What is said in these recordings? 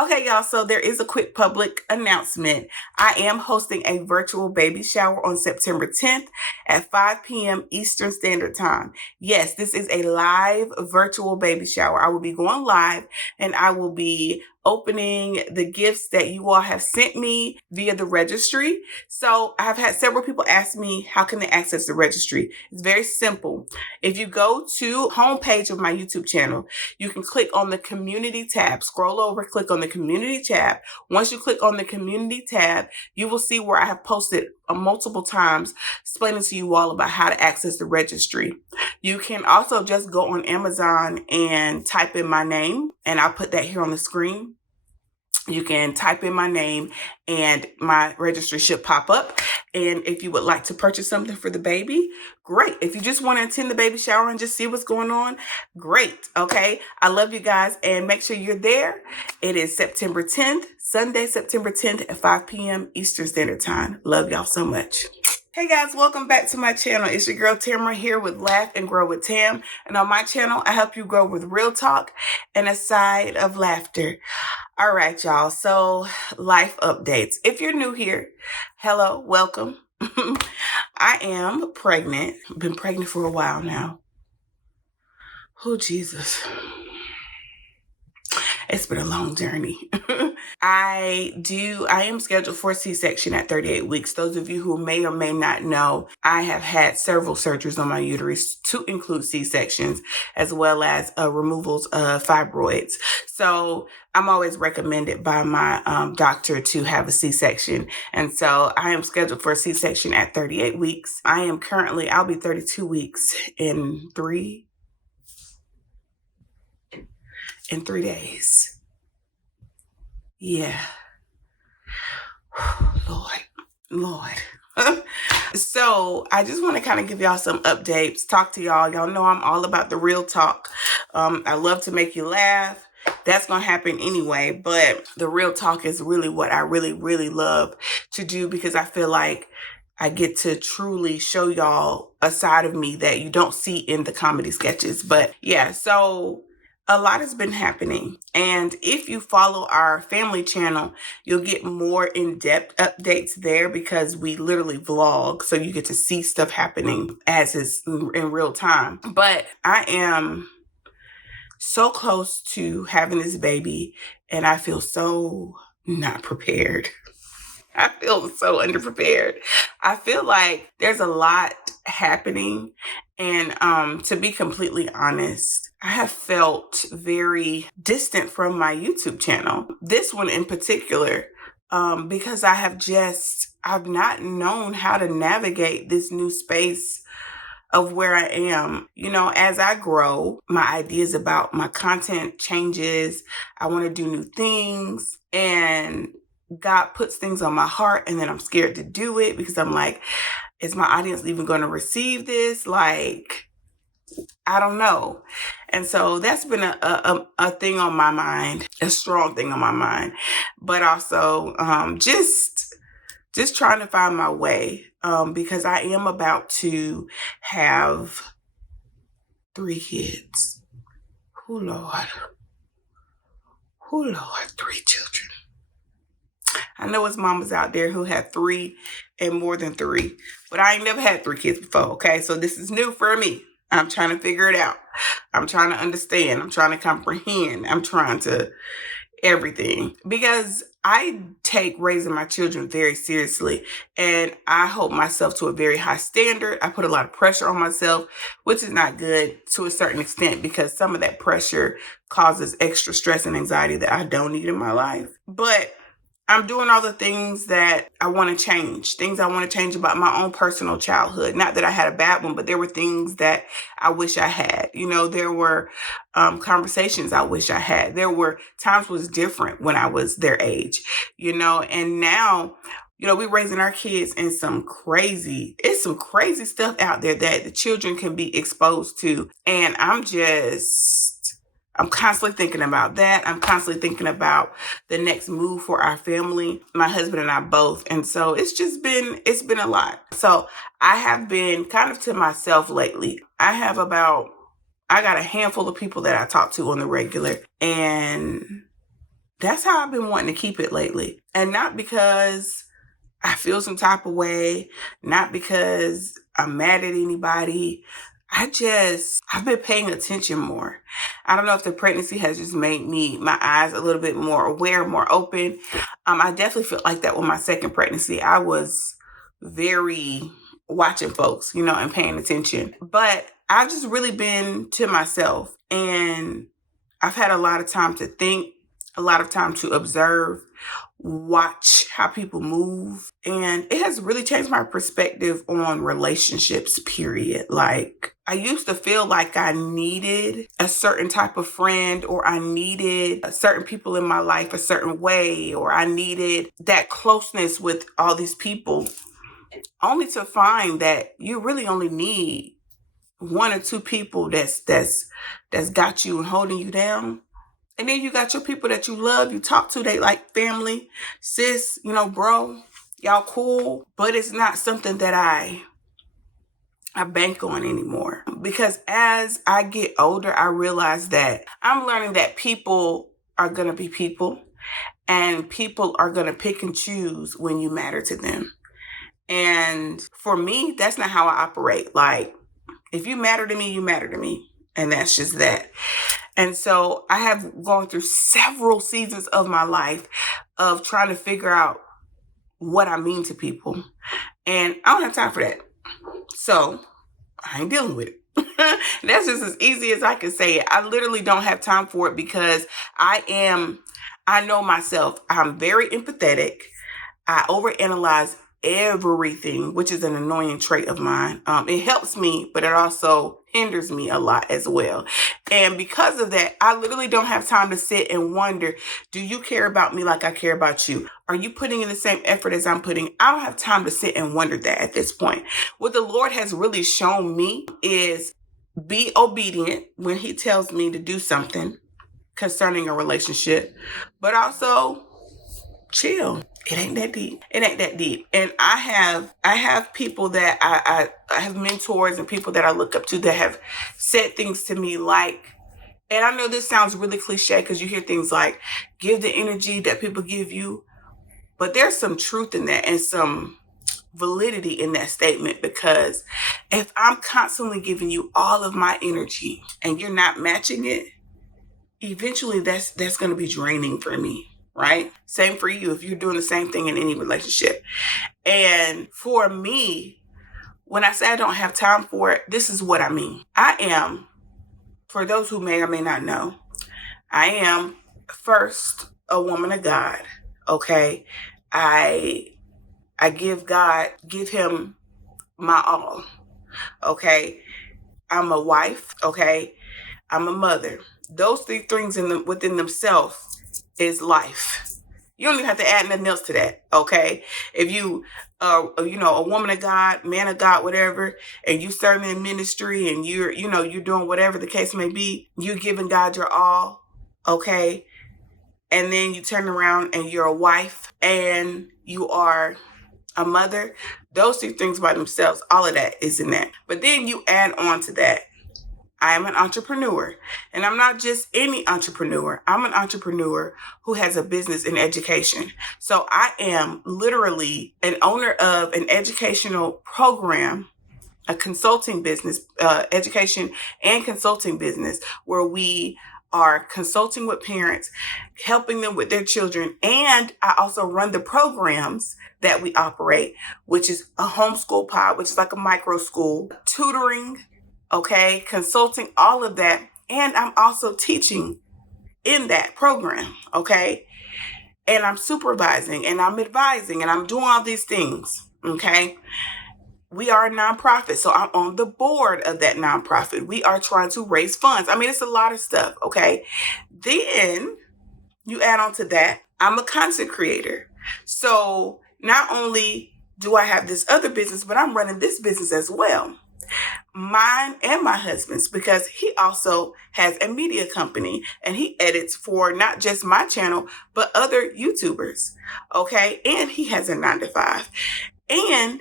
Okay, y'all, so there is a quick public announcement. I am hosting a virtual baby shower on September 10th at 5 p.m. Eastern Standard Time. Yes, this is a live virtual baby shower. I will be going live and I will be opening the gifts that you all have sent me via the registry. So I've had several people ask me, how can they access the registry? It's very simple. If you go to homepage of my YouTube channel, you can click on the community tab, scroll over, click on the community tab. Once you click on the community tab, you will see where I have posted multiple times explaining to you all about how to access the registry. You can also just go on Amazon and type in my name, and I'll put that here on the screen. You can type in my name and my registry should pop up. And if you would like to purchase something for the baby, great. If you just want to attend the baby shower and just see what's going on, great. Okay. I love you guys and make sure you're there. It is September 10th, Sunday, September 10th at 5 p.m. Eastern Standard Time. Love y'all so much. Hey guys, welcome back to my channel. It's your girl Tamara here with Laugh and Grow with Tam. And on my channel, I help you grow with real talk and a side of laughter. All right, y'all. So life updates. If you're new here, hello, welcome. I am pregnant. I've been pregnant for a while now. Oh, Jesus. It's been a long journey. I am scheduled for a C-section at 38 weeks. Those of you who may or may not know, I have had several surgeries on my uterus to include C-sections, as well as removals of fibroids. So I'm always recommended by my doctor to have a C-section. And so I am scheduled for a C-section at 38 weeks. I'll be 32 weeks in 3 days. Yeah. Lord. So I just want to kind of give y'all some updates, talk to y'all. Y'all know I'm all about the real talk. I love to make you laugh. That's going to happen anyway. But the real talk is really what I really, really love to do, because I feel like I get to truly show y'all a side of me that you don't see in the comedy sketches. But yeah, so a lot has been happening. And if you follow our family channel, you'll get more in-depth updates there, because we literally vlog. So you get to see stuff happening as is in real time. But I am so close to having this baby, and I feel so not prepared. I feel so underprepared. I feel like there's a lot happening. And to be completely honest, I have felt very distant from my YouTube channel. This one in particular, because I've not known how to navigate this new space of where I am. You know, as I grow, my ideas about my content changes. I want to do new things, and God puts things on my heart, and then I'm scared to do it because I'm like, is my audience even going to receive this? Like, I don't know. And so that's been a thing on my mind, a strong thing on my mind, but also just trying to find my way, because I am about to have 3 kids. Oh Lord, 3 children. I know it's mamas out there who have 3 and more than 3, but I ain't never had 3 kids before, okay? So this is new for me. I'm trying to figure it out. I'm trying to understand. I'm trying to comprehend. I'm trying to everything, because I take raising my children very seriously, and I hold myself to a very high standard. I put a lot of pressure on myself, which is not good to a certain extent, because some of that pressure causes extra stress and anxiety that I don't need in my life. But I'm doing all the things that I want to change, things I want to change about my own personal childhood. Not that I had a bad one, but there were things that I wish I had. You know, there were conversations I wish I had. There were times was different when I was their age, you know, and now, you know, we're raising our kids in some crazy stuff out there that the children can be exposed to. And I'm constantly thinking about that. I'm constantly thinking about the next move for our family, my husband and I both. And so it's been a lot. So I have been kind of to myself lately. I got a handful of people that I talk to on the regular, and that's how I've been wanting to keep it lately. And not because I feel some type of way, not because I'm mad at anybody. I've been paying attention more. I don't know if the pregnancy has just made my eyes a little bit more aware, more open. I definitely felt like that with my second pregnancy. I was very watching folks, and paying attention. But I've just really been to myself, and I've had a lot of time to think, a lot of time to observe, watch how people move. And it has really changed my perspective on relationships, period. Like, I used to feel like I needed a certain type of friend, or I needed certain people in my life a certain way, or I needed that closeness with all these people, only to find that you really only need one or two people that's got you and holding you down. And then you got your people that you love, you talk to, they like family, sis, bro, y'all cool. But it's not something that I bank on anymore. Because as I get older, I realize that I'm learning that people are going to be people, and people are going to pick and choose when you matter to them. And for me, that's not how I operate. Like, if you matter to me, you matter to me. And that's just that. And so I have gone through several seasons of my life of trying to figure out what I mean to people. And I don't have time for that. So I ain't dealing with it. That's just as easy as I can say it. I literally don't have time for it, because I know myself. I'm very empathetic. I overanalyze everything, which is an annoying trait of mine. It helps me, but it also hinders me a lot as well. And because of that, I literally don't have time to sit and wonder, do you care about me like I care about you? Are you putting in the same effort as I'm putting? I don't have time to sit and wonder that at this point. What the Lord has really shown me is be obedient when he tells me to do something concerning a relationship, but also chill. It ain't that deep. It ain't that deep. And I have people that I have mentors and people that I look up to that have said things to me like, and I know this sounds really cliche because you hear things like, give the energy that people give you. But there's some truth in that and some validity in that statement, because if I'm constantly giving you all of my energy and you're not matching it, eventually that's going to be draining for me. Right? Same for you if you're doing the same thing in any relationship. And for me, when I say I don't have time for it, this is what I mean. I am, for those who may or may not know, I am first a woman of God. Okay. I give him my all. Okay. I'm a wife. Okay. I'm a mother. Those three things within themselves is life. You don't even have to add nothing else to that, okay? If you, a woman of God, man of God, whatever, and you serving in ministry and you're doing whatever the case may be, you're giving God your all, okay? And then you turn around and you're a wife and you are a mother. Those two things by themselves, all of that is in that. But then you add on to that, I am an entrepreneur, and I'm not just any entrepreneur. I'm an entrepreneur who has a business in education. So I am literally an owner of an educational program, a consulting business, education and consulting business, where we are consulting with parents, helping them with their children. And I also run the programs that we operate, which is a homeschool pod, which is like a micro school, tutoring, okay, consulting, all of that. And I'm also teaching in that program, okay? And I'm supervising and I'm advising and I'm doing all these things, okay? We are a nonprofit, so I'm on the board of that nonprofit. We are trying to raise funds. I mean, it's a lot of stuff, okay? Then you add on to that, I'm a content creator. So not only do I have this other business, but I'm running this business as well. Mine and my husband's, because he also has a media company and he edits for not just my channel, but other YouTubers. Okay. And he has a 9-to-5. And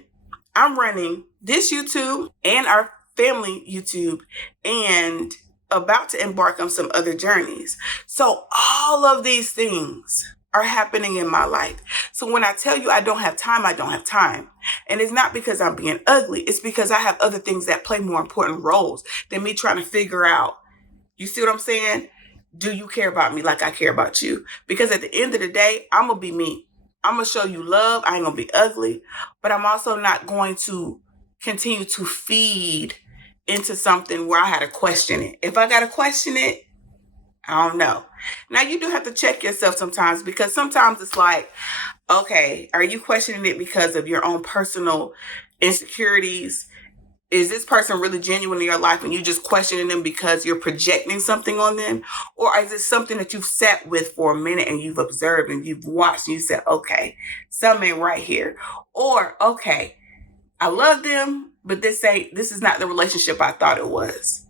I'm running this YouTube and our family YouTube and about to embark on some other journeys. So all of these things are happening in my life. So when I tell you I don't have time, I don't have time. And it's not because I'm being ugly. It's because I have other things that play more important roles than me trying to figure out. You see what I'm saying? Do you care about me like I care about you? Because at the end of the day, I'm going to be me. I'm going to show you love. I ain't going to be ugly. But I'm also not going to continue to feed into something where I had to question it. If I got to question it, I don't know. Now, you do have to check yourself sometimes, because sometimes it's like, okay, are you questioning it because of your own personal insecurities? Is this person really genuine in your life and you just questioning them because you're projecting something on them? Or is it something that you've sat with for a minute and you've observed and you've watched and you said, okay, something ain't right here. Or, okay, I love them, but this is not the relationship I thought it was.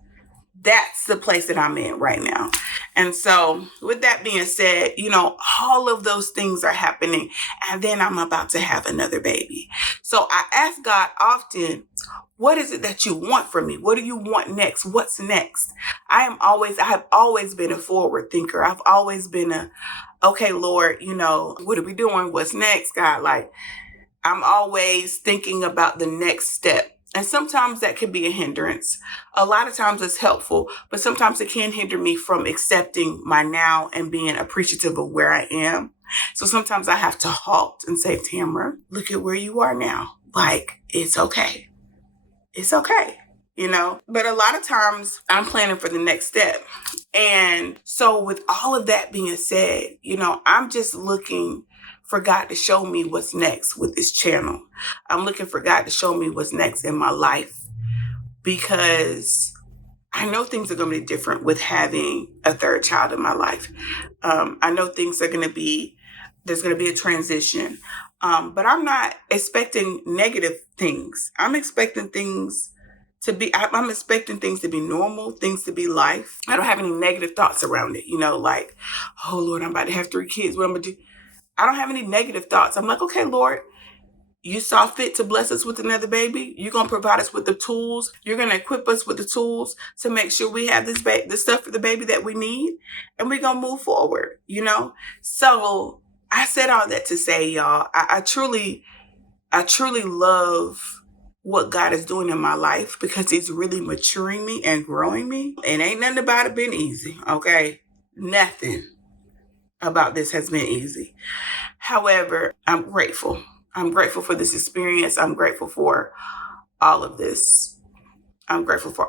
That's the place that I'm in right now. And so with that being said, all of those things are happening. And then I'm about to have another baby. So I ask God often, what is it that you want from me? What do you want next? What's next? I have always been a forward thinker. I've always been okay, Lord, what are we doing? What's next, God? Like, I'm always thinking about the next step. And sometimes that can be a hindrance. A lot of times it's helpful, but sometimes it can hinder me from accepting my now and being appreciative of where I am. So sometimes I have to halt and say, Tamara, look at where you are now. Like, it's okay. It's okay. But a lot of times I'm planning for the next step. And so with all of that being said, I'm just looking for God to show me what's next with this channel. I'm looking for God to show me what's next in my life, because I know things are going to be different with having a third child in my life. I know there's going to be a transition, but I'm not expecting negative things. I'm expecting things to be normal, things to be life. I don't have any negative thoughts around it, like, oh Lord, I'm about to have 3 kids. What I'm going to do? I don't have any negative thoughts. I'm like, okay, Lord, you saw fit to bless us with another baby. You're going to provide us with the tools. You're going to equip us with the tools to make sure we have this stuff for the baby that we need. And we're going to move forward, So I said all that to say, y'all, I truly love what God is doing in my life, because he's really maturing me and growing me. And ain't nothing about it been easy, okay? Nothing about this has been easy. However, I'm grateful. I'm grateful for this experience. I'm grateful for all of this. And I'm grateful for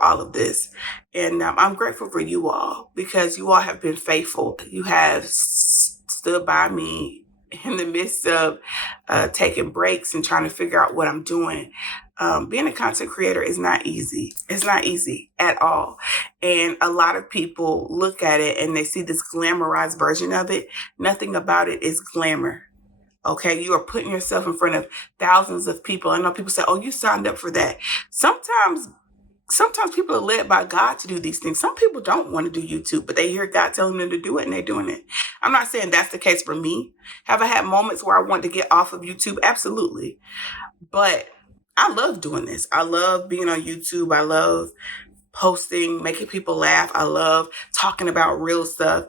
you all, because you all have been faithful. You have stood by me in the midst of taking breaks and trying to figure out what I'm doing. Being a content creator is not easy. It's not easy at all. And a lot of people look at it and they see this glamorized version of it. Nothing about it is glamour. Okay, you are putting yourself in front of thousands of people. I know people say, oh, you signed up for that. Sometimes people are led by God to do these things. Some people don't want to do YouTube, but they hear God telling them to do it and they're doing it. I'm not saying that's the case for me. Have I had moments where I want to get off of YouTube? Absolutely. But I love doing this. I love being on YouTube. I love posting, making people laugh. I love talking about real stuff.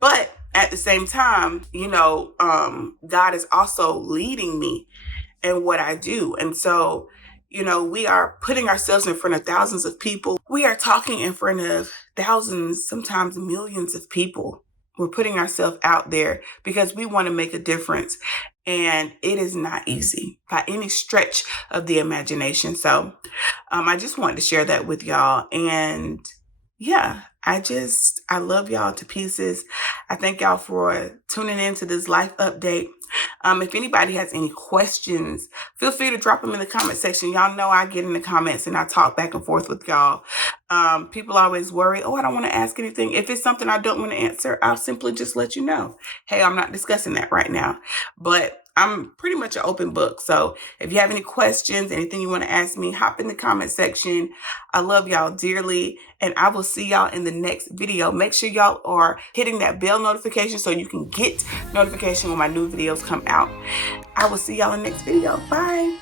But at the same time, God is also leading me in what I do. And so, we are putting ourselves in front of thousands of people. We are talking in front of thousands, sometimes millions of people. We're putting ourselves out there because we want to make a difference. And it is not easy by any stretch of the imagination. So I just wanted to share that with y'all. And yeah, I love y'all to pieces. I thank y'all for tuning in to this life update. If anybody has any questions, feel free to drop them in the comment section. Y'all know I get in the comments and I talk back and forth with y'all. People always worry, oh, I don't want to ask anything. If it's something I don't want to answer, I'll simply just let you know. Hey, I'm not discussing that right now. But I'm pretty much an open book. So if you have any questions, anything you want to ask me, hop in the comment section. I love y'all dearly. And I will see y'all in the next video. Make sure y'all are hitting that bell notification so you can get notification when my new videos come out. I will see y'all in the next video. Bye.